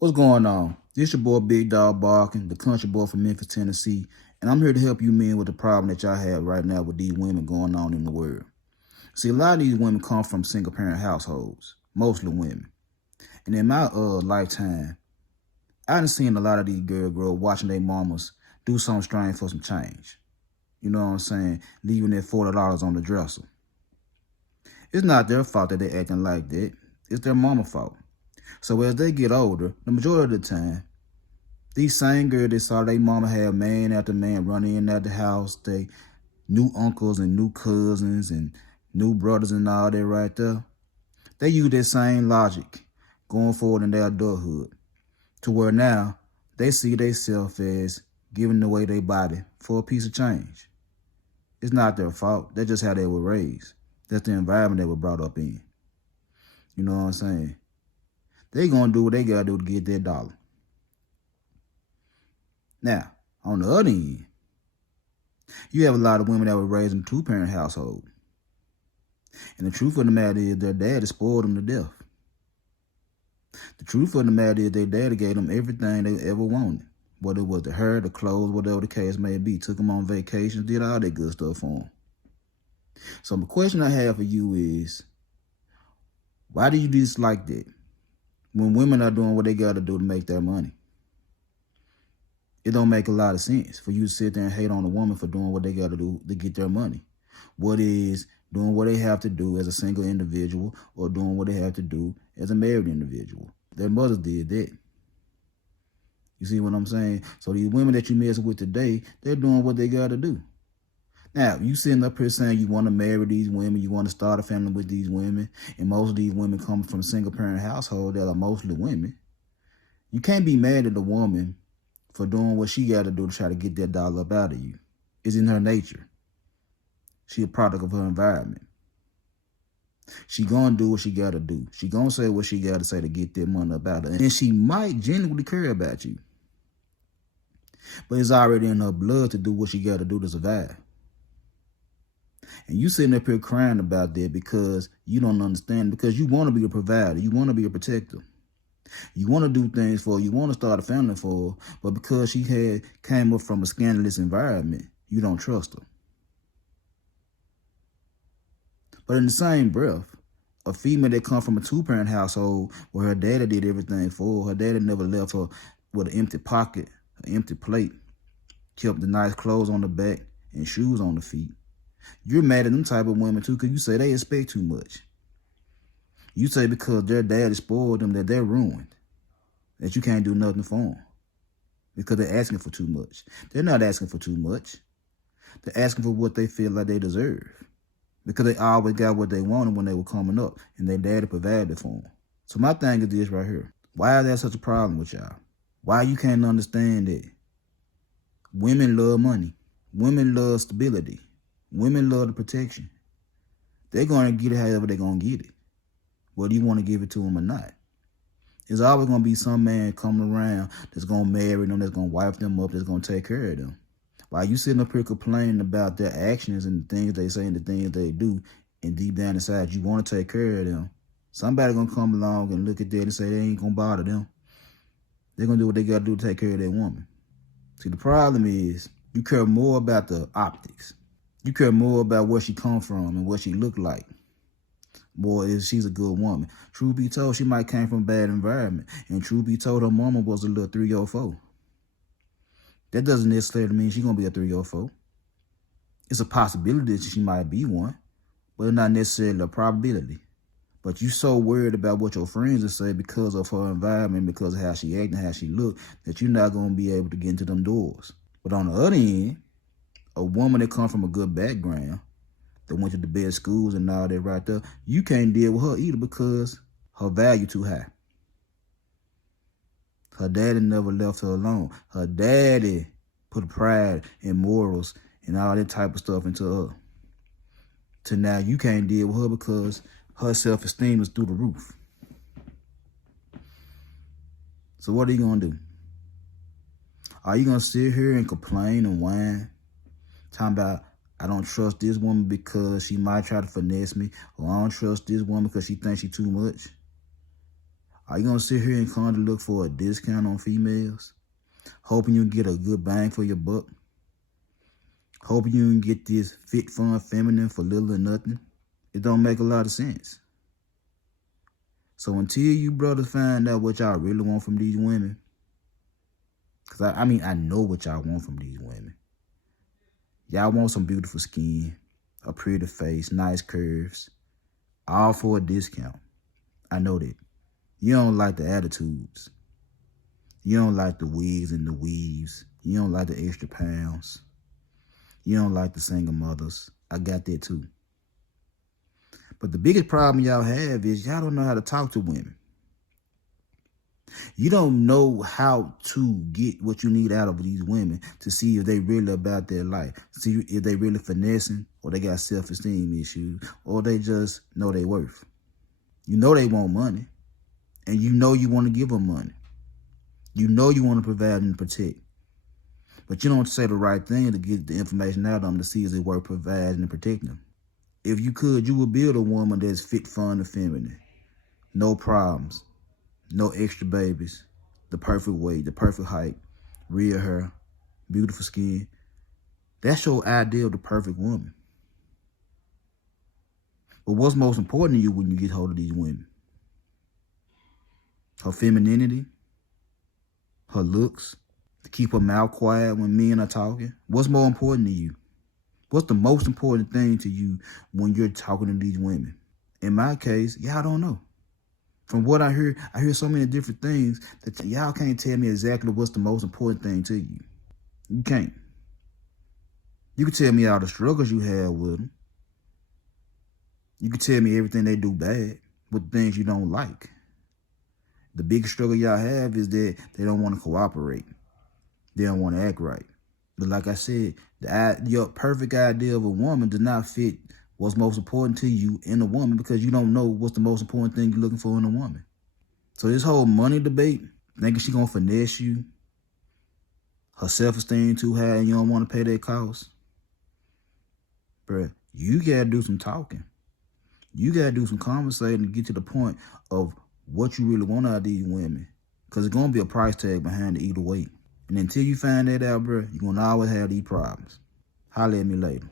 What's going on? This your boy Big Dog Barking, the country boy from Memphis, Tennessee, and I'm here to help you men with the problem that y'all have right now with these women going on in the world. See, a lot of these women come from single parent households, mostly women. And in my lifetime, I done seen a lot of these girls grow up watching their mamas do something strange for some change. You know what I'm saying? Leaving their $40 on the dresser. It's not their fault that they acting like that. It's their mama's fault. So as they get older, the majority of the time, these same girls they saw their mama have man after man running in and out the house, they new uncles and new cousins and new brothers and all that right there. They use that same logic going forward in their adulthood to where now they see themselves as giving away their body for a piece of change. It's not their fault. That's just how they were raised. That's the environment they were brought up in. You know what I'm saying? They gonna do what they gotta do to get their dollar. Now, on the other end, you have a lot of women that were raised in a two-parent household. And the truth of the matter is their daddy spoiled them to death. The truth of the matter is their daddy gave them everything they ever wanted. Whether it was the hair, the clothes, whatever the case may be. Took them on vacations, did all that good stuff for them. So the question I have for you is, why do you dislike that? When women are doing what they got to do to make their money. It don't make a lot of sense for you to sit there and hate on a woman for doing what they got to do to get their money. What is doing what they have to do as a single individual or doing what they have to do as a married individual. Their mothers did that. You see what I'm saying? So these women that you mess with today, they're doing what they got to do. Now, you sitting up here saying you want to marry these women, you want to start a family with these women, and most of these women come from single parent households that are mostly women. You can't be mad at a woman for doing what she got to do to try to get that dollar up out of you. It's in her nature. She a product of her environment. She gonna do what she gotta do. She gonna say what she gotta say to get that money up out of her. And she might genuinely care about you. But it's already in her blood to do what she gotta do to survive. And you sitting up here crying about that because you don't understand, because you want to be a provider. You want to be a protector. You want to do things for her. You want to start a family for her. But because she came up from a scandalous environment, you don't trust her. But in the same breath, a female that comes from a two-parent household where her daddy did everything for her daddy never left her with an empty pocket, an empty plate, kept the nice clothes on the back and shoes on the feet. You're mad at them type of women too because you say they expect too much. You say because their daddy spoiled them that they're ruined, that you can't do nothing for them because they're asking for too much. They're not asking for too much. They're asking for what they feel like they deserve. Because they always got what they wanted when they were coming up, and their daddy provided for them. So my thing is this right here. Why is that such a problem with y'all? Why you can't understand that? Women love money. Women love stability. Women love the protection. They're going to get it however they're going to get it. Whether you want to give it to them or not. There's always going to be some man coming around that's going to marry them, that's going to wife them up, that's going to take care of them. While you sitting up here complaining about their actions and the things they say and the things they do, and deep down inside you want to take care of them, somebody gonna come along and look at that and say they ain't gonna bother them. They're gonna do what they gotta do to take care of their woman. See, the problem is you care more about the optics. You care more about where she come from and what she look like. Boy, if she's a good woman. Truth be told, she might came from a bad environment. And truth be told, her mama was a little 304. That doesn't necessarily mean she's going to be a 304. It's a possibility that she might be one, but it's not necessarily a probability. But you so worried about what your friends will say because of her environment, because of how she act and how she look, that you're not going to be able to get into them doors. But on the other end, a woman that comes from a good background, that went to the best schools and all that right there, you can't deal with her either because her value too high. Her daddy never left her alone. Her daddy put pride and morals and all that type of stuff into her. To now you can't deal with her because her self-esteem is through the roof. So what are you going to do? Are you going to sit here and complain and whine? Talking about, I don't trust this woman because she might try to finesse me. Or I don't trust this woman because she thinks she too much. Are you gonna sit here and come to look for a discount on females, hoping you can get a good bang for your buck, hoping you can get this fit, fun, feminine for little or nothing? It don't make a lot of sense. So until you brothers find out what y'all really want from these women, because I mean, I know what y'all want from these women. Y'all want some beautiful skin, a pretty face, nice curves, all for a discount. I know that. You don't like the attitudes. You don't like the wigs and the weaves. You don't like the extra pounds. You don't like the single mothers. I got that too. But the biggest problem y'all have is y'all don't know how to talk to women. You don't know how to get what you need out of these women to see if they really about their life, see if they really finessing, or they got self-esteem issues, or they just know their worth. You know they want money, and you know you want to give them money. You know you want to provide and protect. But you don't say the right thing to get the information out of them to see if it's worth providing and protecting them. If you could, you would build a woman that's fit, fun, and feminine. No problems. No extra babies. The perfect weight, the perfect height, real hair, beautiful skin. That's your ideal of the perfect woman. But what's most important to you when you get hold of these women? Her femininity, her looks, to keep her mouth quiet when men are talking. What's more important to you? What's the most important thing to you when you're talking to these women? In my case, y'all don't know. From what I hear so many different things that y'all can't tell me exactly what's the most important thing to you. You can't. You can tell me all the struggles you have with them. You can tell me everything they do bad, with things you don't like. The biggest struggle y'all have is that they don't want to cooperate. They don't want to act right. But like I said, your perfect idea of a woman does not fit what's most important to you in a woman, because you don't know what's the most important thing you're looking for in a woman. So this whole money debate, thinking she gonna finesse you, her self-esteem too high and you don't want to pay that cost, bruh, you gotta do some talking. You gotta do some conversating to get to the point of what you really want out of these women, because it's gonna be a price tag behind it either way. And until you find that out, bruh, you're gonna always have these problems. Holler at me later.